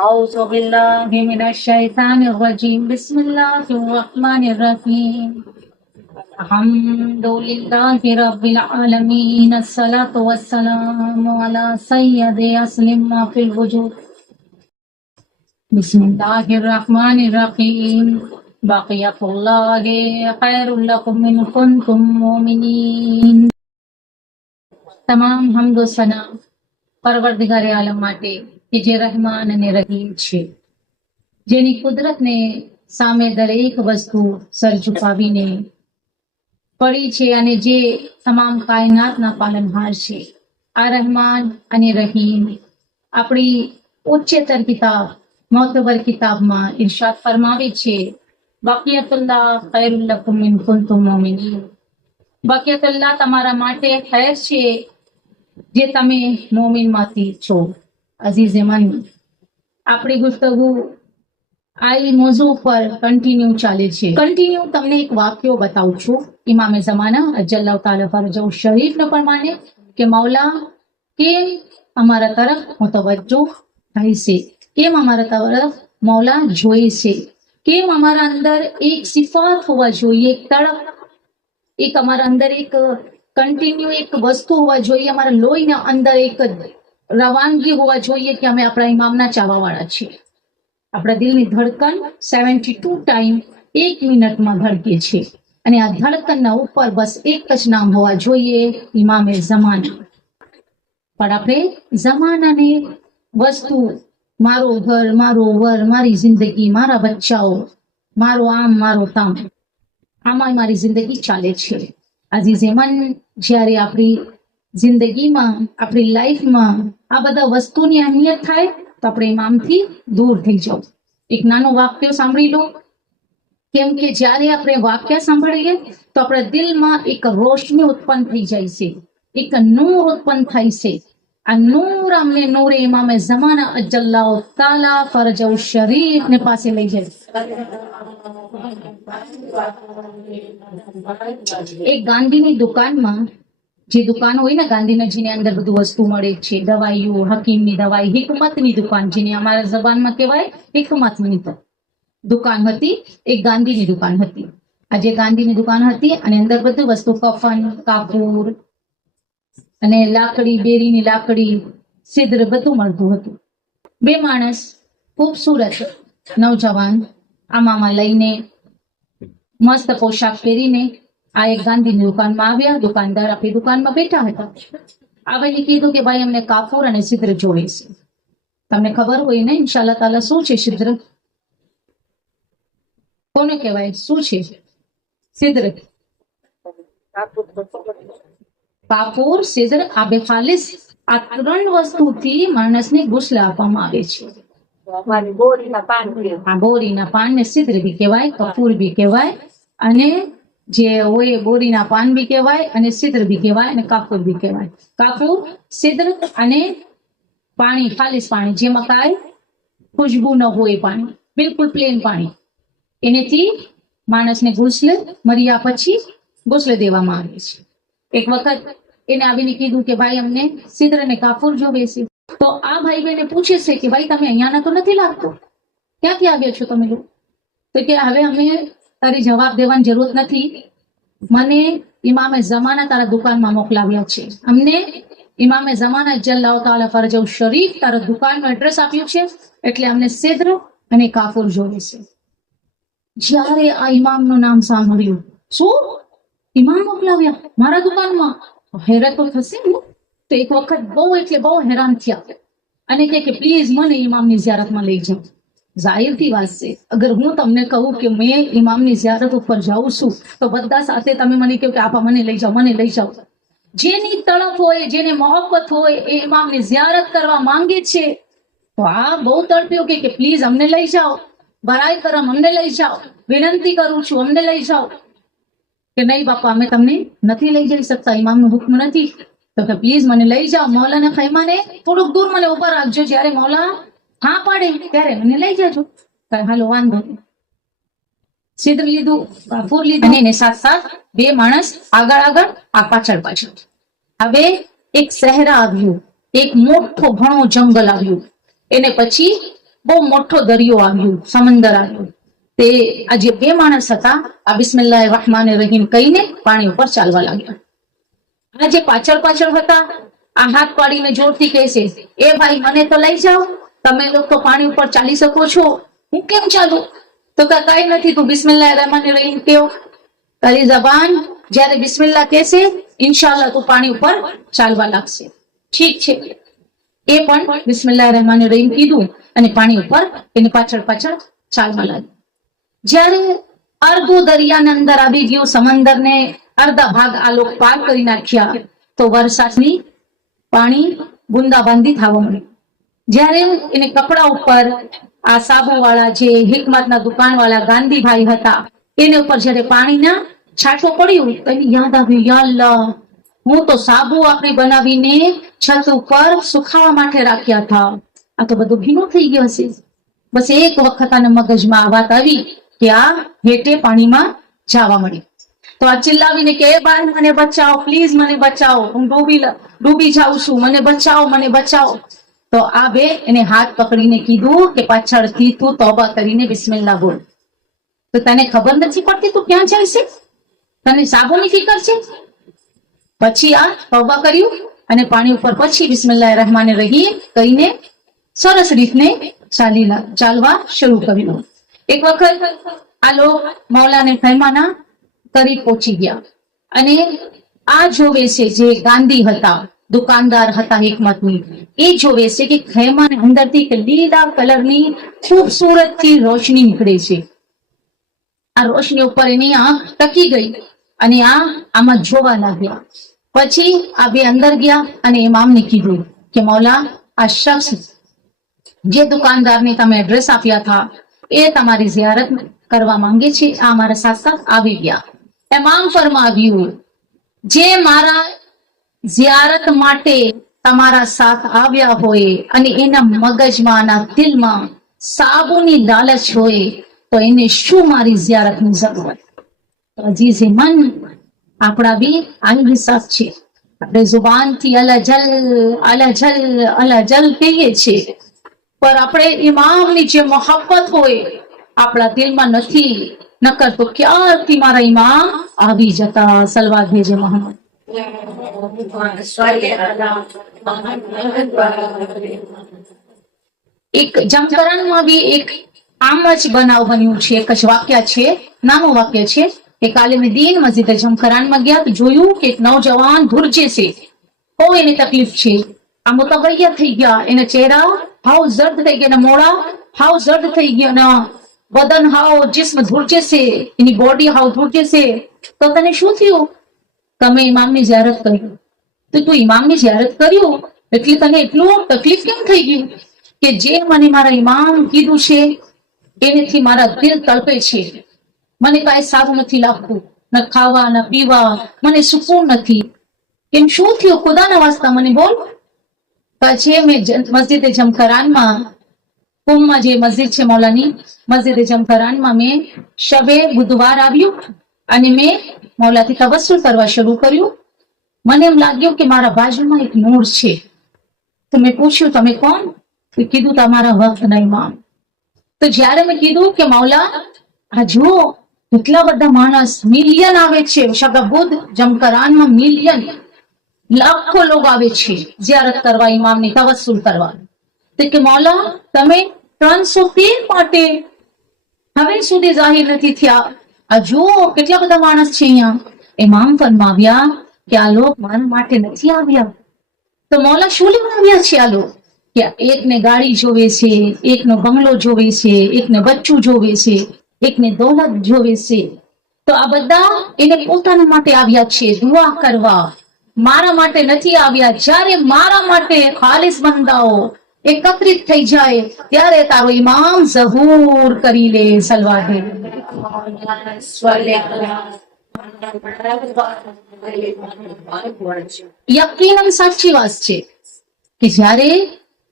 أعوذ بالله من الشيطان الرجيم بسم الله الرحمن الرحيم الحمد لله رب العالمين الصلاة والسلام على سيد أسلم ما في الوجود بسم الله الرحمن الرحيم بقية الله خير لكم إن كنتم مؤمنين તમામ હમદો સના પરવરદિગારે આલમ માટે કે જે રહેમાન અને રહીમ છે, જેની કુદરતને સામે દરેક વસ્તુ સર ઝુકાવીને પડી છે અને જે તમામ કાયનાતના પાલનહાર છે. આ રહેમાન અને રહીમ આપણી ઉચ્ચતર કિતાબ મોતબર કિતાબમાં ઇરશાદ ફરમાવે છે, બકિયતુલ્લાહ ખૈરુલ લકુમ ઇન કુંતુમ મુમિનીન. બકિયતુલ્લાહ તમારા માટે ખૈર છે જે તમે મોમિનમાંથી છો. અઝીઝે મન, આપણી ગુફ્તગુ આ મોઝૂ પર કન્ટિન્યુ ચાલે છે. કન્ટિન્યુ તમને એક વાક્યો બતાવું છું ઇમામે ઝમાના અજલ્લાહુ તાલા ફરજહુ શરીફનો પ્રમાણે કે મૌલા કેમ અમારા તરફ મુતવજ્જો થાય છે, કેમ અમારા તરફ મૌલા જોઈ છે, કેમ અમારા અંદર એક સિફાત હોવા જોઈએ, એક તડપ, એક અમારા અંદર એક કન્ટિન્યુ એક વસ્તુ હોવા જોઈએ, અમારા લોહીના અંદર એક રવાનગી હોવા જોઈએ કે અમે આપણા ઇમામના ચાહવાવાળા છીએ. આપણા દિલની ધડકન 72 ટાઈમ 1 મિનિટમાં ધડકે છે અને આ ધડકનના ઉપર બસ એક જ નામ હોવા જોઈએ, ઇમામે ઝમાના. પણ આપણે ઝમાનાને વસ્તુ, મારો ઘર, મારો વર, મારી જિંદગી, મારા બચ્ચાઓ, મારો આમ મારો તામ, આમાં મારી જિંદગી ચાલે છે. અઝીઝે મન, જ્યારે આપણી જિંદગીમાં, આપણી લાઈફમાં આ બધા વસ્તુની અહેમિયત થાય તો આપણે ઇમામથી દૂર થઈ જાવ. એક નાનો વાક્ય સાંભળી લો, કેમ કે જ્યારે આપણે વાક્ય સાંભળીએ તો આપણા દિલમાં એક રોશની ઉત્પન્ન થઈ જાય છે, એક નૂર ઉત્પન્ન થાય છે. આ નૂર અમને નૂરે ઇમામે ઝમાના અજલ્લાહુ તાલા ફરજહુ શરીફ ને પાસે લઈ જાય. એક ગાંધીની દુકાનમાં, જે દુકાન હોય ને ગાંધીનગરની અંદર બધું વસ્તુ મળે છે, દવાઈઓ, હકીમની દવાઈ, હિકમતની દુકાન, જેને અમારા જબાનમાં કહેવાય હિકમતની દુકાન હતી. એક ગાંધીની દુકાન હતી. આ જે ગાંધીની દુકાન હતી અને અંદર બધું વસ્તુ, કફન, કાપૂર અને લાકડી, બેરીની લાકડી, સિદ્ર, બધું મળતું હતું. બે માણસ ખૂબસૂરત નવજવાન આમામાં લઈને મસ્ત પોશાક પહેરીને આ એક ગાંધીની દુકાનમાં આવ્યા. દુકાનદાર આપણી દુકાનમાં બેઠા હતા. આ ભાઈને કીધું કે ભાઈ અમને કાપૂર અને સિદ્ર જોઈએ છે. તમને ખબર હોય ને ઇન્શાલ્લાહ તાલા શું છે સિદ્ર? કોને કહેવાય? શું છે સિદ્ર? કાપૂર, સિદ્ર, આબે ખાલિસ, આ ત્રણ વસ્તુથી માણસને ગુસ્લ આપવામાં આવે છે. બોરીના પાન ને સિદ્ર બી કહેવાય, કપૂર બી કહેવાય, અને જે હોય બોરીના પાન બી કહેવાય અને સિદ્ર બી કહેવાય અને કાપૂર બી કહેવાય. કાપૂર, સિદ્ર અને પાણી, ખાલિસ પાણી, જેમાં કાંઈ ખુશ્બુ ન હોય, પાણી બિલકુલ પ્લેન પાણી, એનેથી માણસને ગુસ્લ મર્યા પછી ગુસ્લ દેવામાં આવે છે. એક વખત એને આવીને કીધું કે ભાઈ અમને સિદ્ર અને કાપૂર જોવે છે. તો આ ભાઈ બહેને પૂછે છે કે ભાઈ તમે અહીંયાના તો નથી લાગતો, ક્યાંથી આવ્યા છો તમે લોકો? તો કે હવે અમે તારી જવાબ દેવાની જરૂરત નથી, મને ઇમામે ઝમાના તારા દુકાનમાં મોકલાવ્યા છે. અમને ઇમામે ઝમાના અજલ્લાહુ તાલા ફરજહુ શરીફ તારા દુકાનનું એડ્રેસ આપ્યું છે, એટલે અમને સિદ્ર અને કાપૂર જોવે છે. જ્યારે આ ઇમામનું નામ સાંભળ્યું, શું ઇમામ મોકલાવ્યા મારા દુકાનમાં? હેરાન તો થશે ને. તો એક વખત બહુ એટલે બહુ હેરાન થયા અને કે પ્લીઝ મને ઇમામની ઝિયારતમાં લઈ જાઓ. જાહેરથી વાત છે, અગર હું તમને કહું કે મેં ઇમામની ઝિયારત ઉપર જાઉં છું તો બધા સાથે તમે મને કહો કે આપા મને લઈ જાઓ, મને લઈ જાઓ. જેની તડપ હોય, જેને મોહબ્બત હોય, એ ઇમામની ઝિયારત કરવા માંગે છે. તો આ બહુ તડપ્યો કે પ્લીઝ અમને લઈ જાઓ, બરાય કરમ અમને લઈ જાઓ, વિનંતી કરું છું અમને લઈ જાઓ. કે નહીં બાપા અમે તમને નથી લઈ જઈ શકતા, ઇમામનો હુક્મ નથી. તો કે પ્લીઝ મને લઈ જાઓ. મૌલાના ખૈમાને થોડુંક દૂર મને ઉપર રાખજો, જ્યારે મૌલા હા પાડે ત્યારે મને લઈ જાજો. હાલો વાંધો નહીં. સિદ્ર લીધું, કાપૂર લીધું, અને એને સાથ સાથ બે માણસ આગળ આગળ, આ પાછળ પાછળ. હવે એક સહેરા આવ્યું, એક મોટો ઘણો જંગલ આવ્યું. એને પછી બહુ મોટો દરિયો આવ્યો, સમંદર આવ્યો. તે આ જે બે માણસ હતા, આ બિસ્મિલ્લાહ રહમાન રહીમ કહીને પાણી ઉપર ચાલવા લાગ્યા. આ જે પાછળ પાછળ હતા, આ હાથ પાડીને જોરથી કહેશે, એ ભાઈ મને તો લઈ જાઓ, તમે લોકો પાણી ઉપર ચાલી શકો છો, હું કેમ ચાલું? તો કઈ નથી, તું બિસ્મિલ્લાહ રહમાન રહીમ કહો, તારી જબાન જ્યારે બિસ્મિલ્લાહ કહેશે, ઇન્શાલ્લાહ તું પાણી ઉપર ચાલવા લાગશે. ઠીક છે, એ પણ બિસ્મિલ્લાહ રહમાન રહીમ કીધું અને પાણી ઉપર એની પાછળ પાછળ ચાલવા લાગ્યું. જ્યારે અડધું દરિયાના અંદર આવી ગયું, સમંદરને અડધા ભાગ આ લોકો પાર કરી નાખ્યા, તો વરસાદની પાણી બુંદાબાંદી થવા મળ્યું. જ્યારે એને કપડા ઉપર આ સાબુ વાળા જે હિકમતના દુકાન વાળા ગાંધીભાઈ હતા, એને ઉપર જયારે પાણીના છાંટો પડ્યું તો એને યાદ આવ્યું, યા અલ્લાહ, હું તો સાબુ આપણે બનાવીને છત ઉપર સુખાવા માટે રાખ્યા હતા, આ તો બધું ભીનું થઈ ગયું હશે. બસ એક વખત આને મગજમાં આ વાત આવી કે આ હેઠે પાણીમાં જવા મળી. તો આ ચિલ્લાવીને કે એ બાર મને બચાવો, પ્લીઝ મને બચાવો, હું ડૂબી જાઉં છું, મને બચાવો, મને બચાવો. તો આ બે એને હાથ પકડીને કીધું કે પાછળથી તું તોબા કરીને બિસ્મિલ્લાહ બોલ. તો તને ખબર નથી પડતી તું ક્યાં જાય છે? તને સાબુની ફિકર છે? પછી આ તોબા કર્યું અને પાણી ઉપર પછી બિસ્મિલ્લાહ રહમાન રહીમ કહીને સરસ રીતને ચાલવા શરૂ કર્યું. એક વખત આ લોકો મૌલાને ખૈમાના કરીબ પહોંચી ગયા અને આ જોવે છે જે ગાંધી હતા, દુકાનદાર હતા હિકમતની, એ જોવે છે કે ખૈમાની અંદરથી એક લીલા કલરની ખૂબસૂરત થી રોશની નીકળે છે. આ રોશની ઉપર એની આંખ ટકી ગઈ અને આમાં જોવા લાગ્યા. પછી આ બે અંદર ગયા અને ઇમામને કીધું કે મૌલા, આ શખ્સ જે દુકાનદારને તમે એડ્રેસ આપ્યા હતા એ તમારી ઝિયારત કરવા માંગે છે, આ મારા સાથ સાથ આવી ગયા. ઇમામ ફરમાવ્યું, જે મારા ઝિયારત માટે તમારા સાથ આવ્યા હોય અને એના મગજમાં, દિલમાં સાબુની લાલચ હોય તો એને શું મારી ઝિયારતની જરૂરત? અજીઝે મન, આપણા બી આ હિસાબ છે. આપણે જુબાનથી અલજલ કહીએ છીએ, પર આપણે ઇમામની જે મોહબ્બત હોય આપણા દિલમાં નથી, નકર તો ક્યારથી મારા ઇમામ આવી જતા. સલવા ભેજે મોહમ્મદ. એક જમકરણમાં બી એક આમ જ બનાવ બન્યું છે. એક જ વાક્ય છે, નાનું વાક્ય છે. એક આલિમ દીન મસ્જિદ જમકરાનમાં ગયા તો જોયું કે એક નૌજવાન ધુરજે છે, બહુ એને તકલીફ છે, આ મુતગય્યર થઈ ગયા, એના ચહેરા હાવ જર્દ થઈ ગયા, એના મોડા હાવ જર્દ થઈ ગયા, એના બદન હાવ જિસ્મ ધુરજે છે, એની બોડી હાવ ધુરજે છે. તો તને શું થયું? તમે ઇમામની ઝિયારત કરી. તો તું ઇમામની ઝિયારત કર્યું એટલે તને એટલું તકલીફ કેમ થઈ ગયું? કે જે મને મારા ઇમામ કીધું છે એનેથી મારા દિલ તડપે છે, મને કાંઈ સારું નથી લાગતું, ન ખાવા ન પીવા, મને સુકૂન નથી. કેમ, શું થયું? ખુદાના વાસ્તા મને બોલ. પછી મેં મસ્જિદ જમકરાનમાં, કુમમાં જે મસ્જિદ છે મૌલાની, મસ્જિદ જમકરાનમાં મેં શબે બુધવાર આવ્યું અને મેં મૌલાથી તવસ્સુલ કરવા શરૂ કર્યું. મને એમ લાગ્યું કે મારા બાજુમાં એક નૂર છે. તો મેં પૂછ્યું, તમે કોણ? તો કીધું, તમારા વક્તના ઇમામ. તો જ્યારે મેં કીધું કે મૌલા, આ જુઓ કેટલા બધા માણસ, મિલિયન આવે છે શબ બુધ જમકરાનમાં, મિલિયન, લાખો લોકો આવે છે ઝિયારત કરવા, ઇમામની તવસ્સુલ કરવા. તો કે મૌલા, તમે 313 માટે હવે સુધી જાહેર નથી થયા, આ જુઓ કેટલા બધા માણસ છે અહીંયા. ઇમામ ફરમાવ્યા કે આ લોકો મારા માટે નથી આવ્યા. તો મૌલા, શું લેવા આવ્યા છે આ લોકો? કે એકને ગાડી જોવે છે, એકનો બંગલો જોવે છે, એકને બચ્ચું જોવે છે, એકને દોલત જોવે છે. તો આ બધા એને પોતાના માટે આવ્યા છે, દુઆ કરવા, મારા માટે નથી આવ્યા. જ્યારે મારા માટે ખાલિસ બંદાઓ એકત્રિત થઈ જાય ત્યારે તારો ઇમામ ઝહૂર કરી લે. સલવા દે. યકીનન સાચી વાત છે કે જ્યારે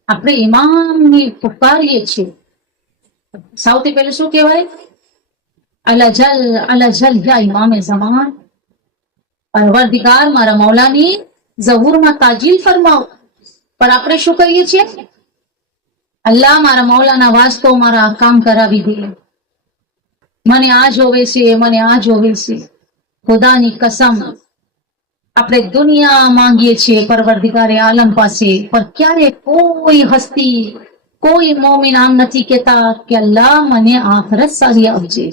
આપણે ઇમામને પુકારીએ છીએ, સૌથી પહેલું શું કહેવાય? અલજલ યા ઇમામે ઝમાન, પરવરદિગાર મારા મૌલાની ઝહૂરમાં તાજીલ ફરમાવો. પર આપણે શું કહીએ છીએ? અલ્લાહ મારા મૌલાના વાસ્તો મારા આ કામ કરાવી દે, મને આ જોવે છે, મને આ જોવે છે. ખુદાની કસમ, આપણે દુનિયા માંગીએ છીએ પરવરદિગારે આલમ પાસે, પણ ક્યારે કોઈ હસ્તી, કોઈ મોમિન આમ નથી કહેતા કે અલ્લાહ મને આખરત સારી આપજે.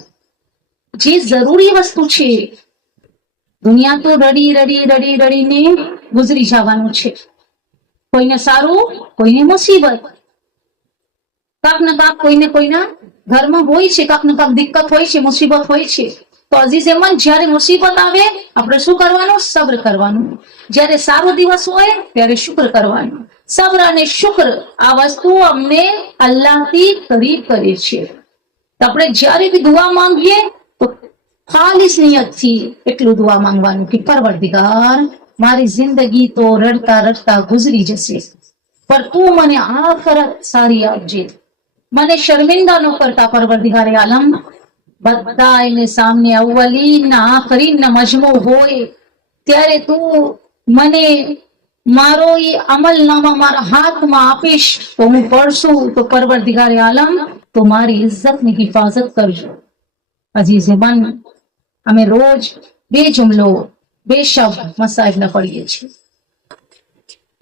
જે જરૂરી વસ્તુ છે, દુનિયા તો રડી રડી રડી રડીને ગુજરી જવાનું છે. કોઈને સારું, કોઈને મુસીબત, કાક ને કાક કોઈને કોઈના ઘરમાં હોય છે, કાક ને કાક દિક્કત હોય છે, મુસીબત હોય છે. તો અઝીઝ મન, જયારે મુસીબત આવે આપણે શું કરવાનું? સબ્ર કરવાનું. જયારે સારો દિવસ હોય ત્યારે શુક્ર કરવાનું. સબ્ર અને શુક્ર આ વસ્તુ અમને અલ્લાહથી કરીબ કરે છે. તો આપણે જયારે બી દુઆ માંગીએ તો ખાલીસ નિયતથી એટલું દુઆ માંગવાનું કે પરવરદિગાર, મારી જિંદગી તો રડતા રડતા ગુજરી જશે, પણ તું મને આખરત સારી આપજે, મને શર્મિંદા ન કરતા પરવરદિગારે આલમ. બધા એને સામને અવ્વલીન આખરીન મજમો હોય ત્યારે તું મને મારો એ અમલનામા મારા હાથમાં આપીશ તો હું પડશું તો પરવરદિગારે આલમ તો મારી ઇજ્જતની હિફાજત કરજો. અઝીઝ મન, અમે રોજ બે જુમલો, બે શબ્દ મસાઈબ ન પડીએ છીએ.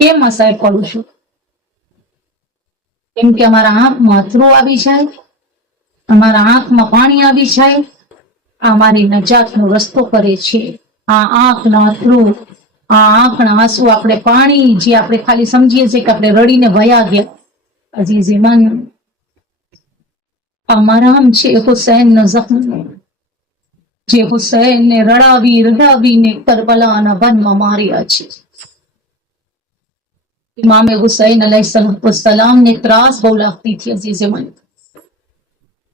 કેમ મસાઈબ પડું છું? કેમ કે અમારા આંખમાં અથરું આવી જાય, અમારા આંખમાં પાણી આવી જાય. આ અમારી નજાતનો રસ્તો કરે છે. આ આંખના અથરું, આ આંખના આંસુ, આપણે પાણી જે આપણે ખાલી સમજીએ છીએ કે આપણે રડીને વયા ગયા. અઝીઝ મન, આ મરહમ છે હુસૈનના જખ્મનો, જે હુસૈનને રડાવી રડાવીને કરબલાના વનમાં માર્યા છે. ઇમામે હુસૈન અલૈહિસ્સલામ ને ત્રાસ બહુ લાગતી હતી. અઝીઝ મન,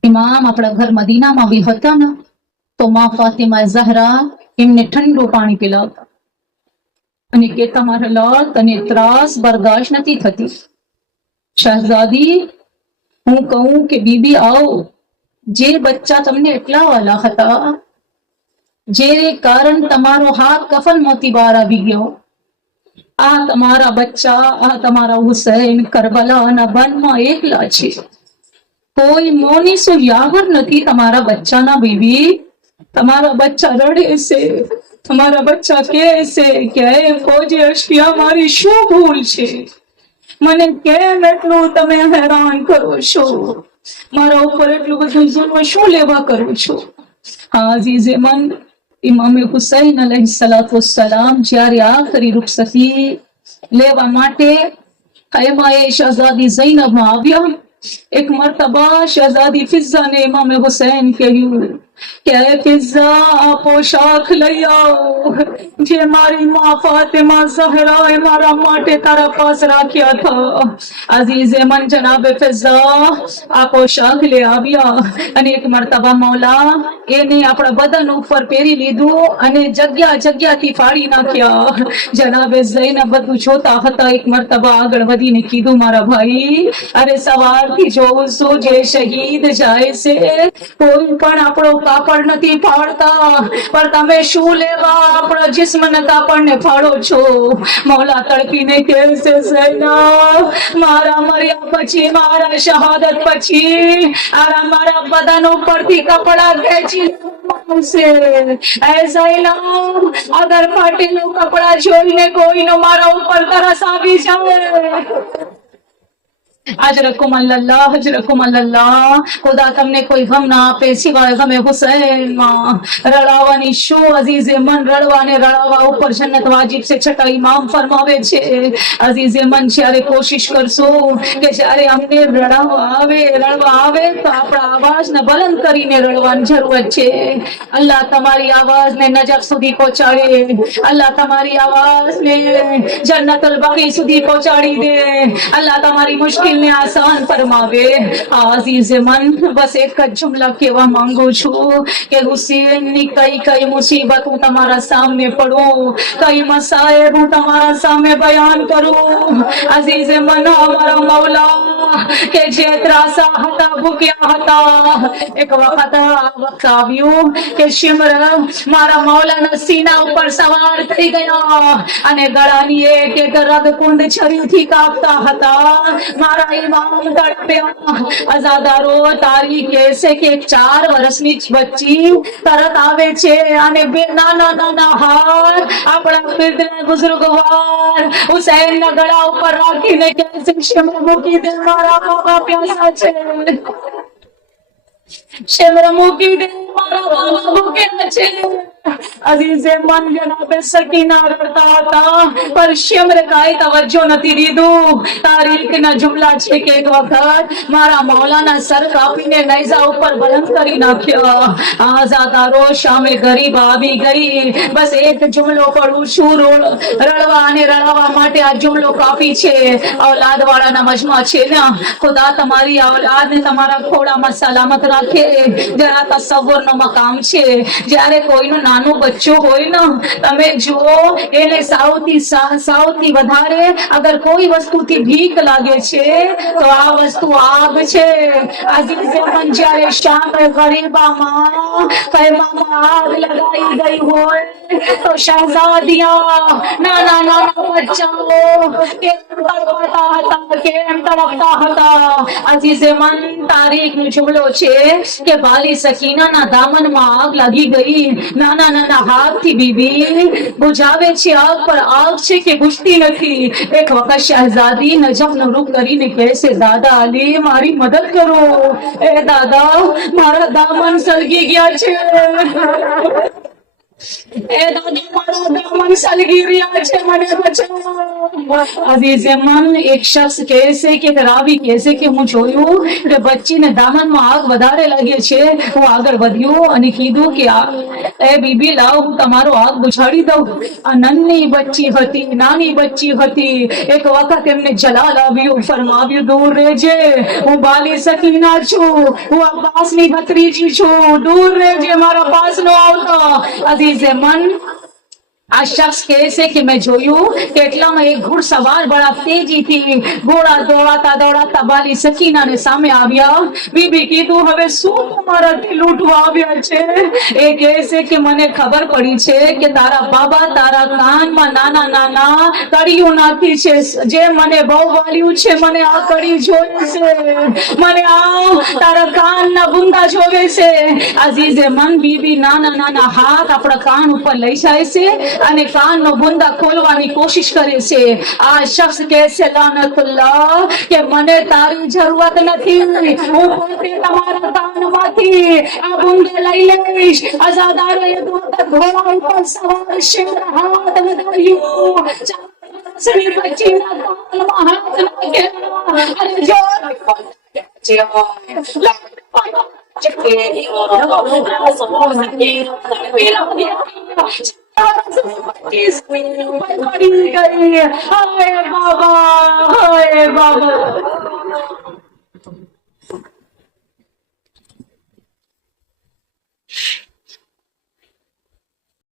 ઇમામ આપણા ઘર મદીનામાં બી હતા ને તો માં ફાતિમા ઝહરા એમને ઠંડુ પાણી પીલાવતા અને કહેતા, મારા લાલ, તને ત્રાસ બરદાશ્ત નથી થતી. શહઝાદી, હું કહું કે બીબી આવો, જે બચ્ચા તમને એટલા વાલા હતા, જે કારણ તમારો હાથ કફનમાંથી બહાર આવી ગયો, આ તમારા બચ્ચા, આ તમારા હુસૈન કરબલાના વનમાં એકલા છે. કોઈ મોનીસો યાવર નથી તમારા બચ્ચાના. બીબી, તમારા બચ્ચા રડે છે, તમારા બચ્ચા કહે છે કે હે ફૌજી અશફિયા, મારી શું ભૂલ છે? મને કેમ એટલું તમે હેરાન કરો છો? મારા ઉપર એટલું બધું જુલ્મ શું લેવા કરો છો? હા અઝીઝ મન, ઇમામે હુસૈન અલૈહિસ્સલામ જ્યારે આખરી રૂખસતી લેવા માટે ખૈમાએ શહઝાદી ઝૈનબમાં આવ્યા, એક મરતબા શહઝાદી ફિઝાને ઇમામે હુસૈન કહ્યું કે હે ફિઝા, આ પોશાક લઈ આવો જે મારી માં ફાતિમા ઝહરાએ મારા માટે તારા પાસ રાખ્યા હતા. અઝીઝ મન, જનાબે ફિઝા આ પોશાક લઈ આવ્યા અને એક મરતબા મૌલા એને આપણા બદન ઉપર પહેરી લીધું અને જગ્યા જગ્યાથી ફાડી નાખ્યા. જનાબે ઝૈનબ બધું જોતા હતા. એક મરતબા આગળ વધીને કીધું, મારા ભાઈ, અરે સવારથી જોઉં છું જે શહીદ જાય છે કોઈ પણ આપણો કાપડ નથી ફાડતા, પણ તમે શું લેવા આપણા જિસ્મના કાપડને ફાડો છો? મૌલા તડપીને કહે છે, ઝૈનબ, મારા મર્યા પછી, મારા શહાદત પછી મારા બદન ઉપરથી કપડા ખેંચી અગર ફાટેલું કપડા જોઈને કોઈનો મારા ઉપર તરસ આવી જાય. અજરકુમ અલ્લાહ, અજરકુમ અલ્લાહ. ખુદા તમને કોઈ ગમ ના આપે સિવાય ગમે હુસૈનમાં. રડાવાની શું અઝીઝે મન, રડવાને રડાવા ઉપર જન્નત વાજિબ છે, છઠ્ઠા ઇમામ ફરમાવે છે. અઝીઝે મન, જ્યારે કોશિશ કરશું કે જ્યારે અમને રડવા આવે તો આપણા અવાજને બલંદ કરીને રડવાની જરૂરત છે. અલ્લાહ તમારી આવાજને નજફ સુધી પહોંચાડે, અલ્લાહ તમારી આવાજને જન્નતુલ બકી સુધી પહોંચાડી દે, અલ્લાહ તમારી મુશ્કેલ ને આસાન ફરમાવે. અઝીઝ મન, બસ એક જ જુમલા કહેવા માંગુ છું કે હુસૈનની કઈ કઈ મુસીબત હું તમારા સામે પડું, કઈ મસાયબ હું તમારા સામે બયાન કરું. અઝીઝ મન, અમારા મૌલા કે જે ત્રાસા હતા ભૂખ્યા હતા એક વખત આવ્યું કે શિમર મારા મૌલાના સીના ઉપર સવાર થઈ ગયા અને ગળાની એક રદકુંડ છરીથી કાપતા હતા મારા ઇમામ તડપ્યા અઝાદારો તારી કહેશે કે 4 વર્ષની બચ્ચી તરત આવે છે અને બે નાના નાના હાથ આપણા પીરને બુઝુર્ગવાર હુસૈન ના ગળા ઉપર રાખીને કહેશે શિમર મૂકી દે મારા બાબા પ્યાસા છે શિમર મૂકી દે મારા બાબા ભૂખ્યા છે અઝીઝે મન જનાબે સકીના રડતા હતા પર શિમર કાંઈ તવજ્જો નથી દીધું તારીખના જુમલા છે કે એક વખત મારા મૌલાના સર કાપીને નેઝા ઉપર બલંદ કરી નાખ્યા આઝાદારો સામે ગરીબ આવી ગઈ બસ એક જુમલો પડું છું રડવા અને રડાવવા માટે આ જુમલો કાપી છે औलाद વાળાના મજમા છે ને ખુદા તમારી औलादને તમારા ખોળામાં સલામત રાખે જરા તસવ્વુરનો મકામ છે જ્યારે કોઈનું નાનું બચ્ચું હોય ને તમે જુઓ એને સૌથી વધારે અગર કોઈ વસ્તુથી ભીખ લાગે છે તો આ વસ્તુ આગ છે અઝીઝે મન જ્યારે શામ ગરીબામાં કૈમામાં આગ લગાઈ ગઈ હોય તો શહઝાદિયા નાના નાના બચ્ચાઓ કેમ તડપતા હતા કેમ તડપતા હતા અઝીઝે મન તારીખનો જુમલો છે કે વાલી સકીનાના દામનમાં આગ લાગી ગઈ નાના નાના હાથથી બીબી બુજાવે છે આગ પર આગ છે કે બુજતી નથી એક વખત શહઝાદી નજફનું રૂપ કરીને કહેશે દાદા અલી મારી મદદ કરો એ દાદા મારા દામન સળગી ગયા છે એ દાદા મારા દામન સળગી રહ્યા છે મને બચાવો અઝીઝે મન એક શખ્સ કહેશે કે રાવી કહેશે કે હું જોયું કે બચ્ચીને દામનમાં આગ વધારે લાગે છે હું આગળ વધ્યો અને કીધું કે એ બીબી લાવ હું તમારો આગ બુઝાડી દઉં આ નાની બચ્ચી હતી નાની બચ્ચી હતી એક વખત એમને જલાલ આવ્યું ફરમાવ્યું દૂર રહેજે હું બાલી સકીના છું હું અબ્બાસની ભત્રીજી છું દૂર રહેજે મારા પાસ નો આવતા અઝીઝે મન આ શખ્સ કહે છે કે મેં જોયું કેટલામાં એક ઘોડસવાર બડા તેજીથી ઘોડા દોડાતા દોડાતા બાલી સકીનાને સામે આવ્યા બીબી કીધું હવે શું તમારાથી લૂંટવા આવ્યા છે એ કહે છે કે મને ખબર પડી છે કે તારા બાબા તારા કાનમાં નાના નાના કડીઓ નાખી છે જે મને બહુ વાલ્યું છે મને આ કડી જોવે છે મને આ તારા કાનના બુંદા જોવે છે અઝીઝે મન બીબી નાના નાના હાથ આપણા કાન ઉપર લઈ જાય છે અને કાનનો બુંદા ખોલવાની કોશિશ કરે છે આ શખ્સ કહે છે લાનતુલ્લાહ કે મને તારી જરૂરત નથી હું પોતે તમારા કાનમાંથી આ બુંદા લઈ લઈશ અઝાદારોએ ઘોડા ઉપર સવાર શેર હાથ વધાર્યું શ્રી બચ્ચીના કાનમાં હાથ નાખ્યા અને જોર हाय बाबा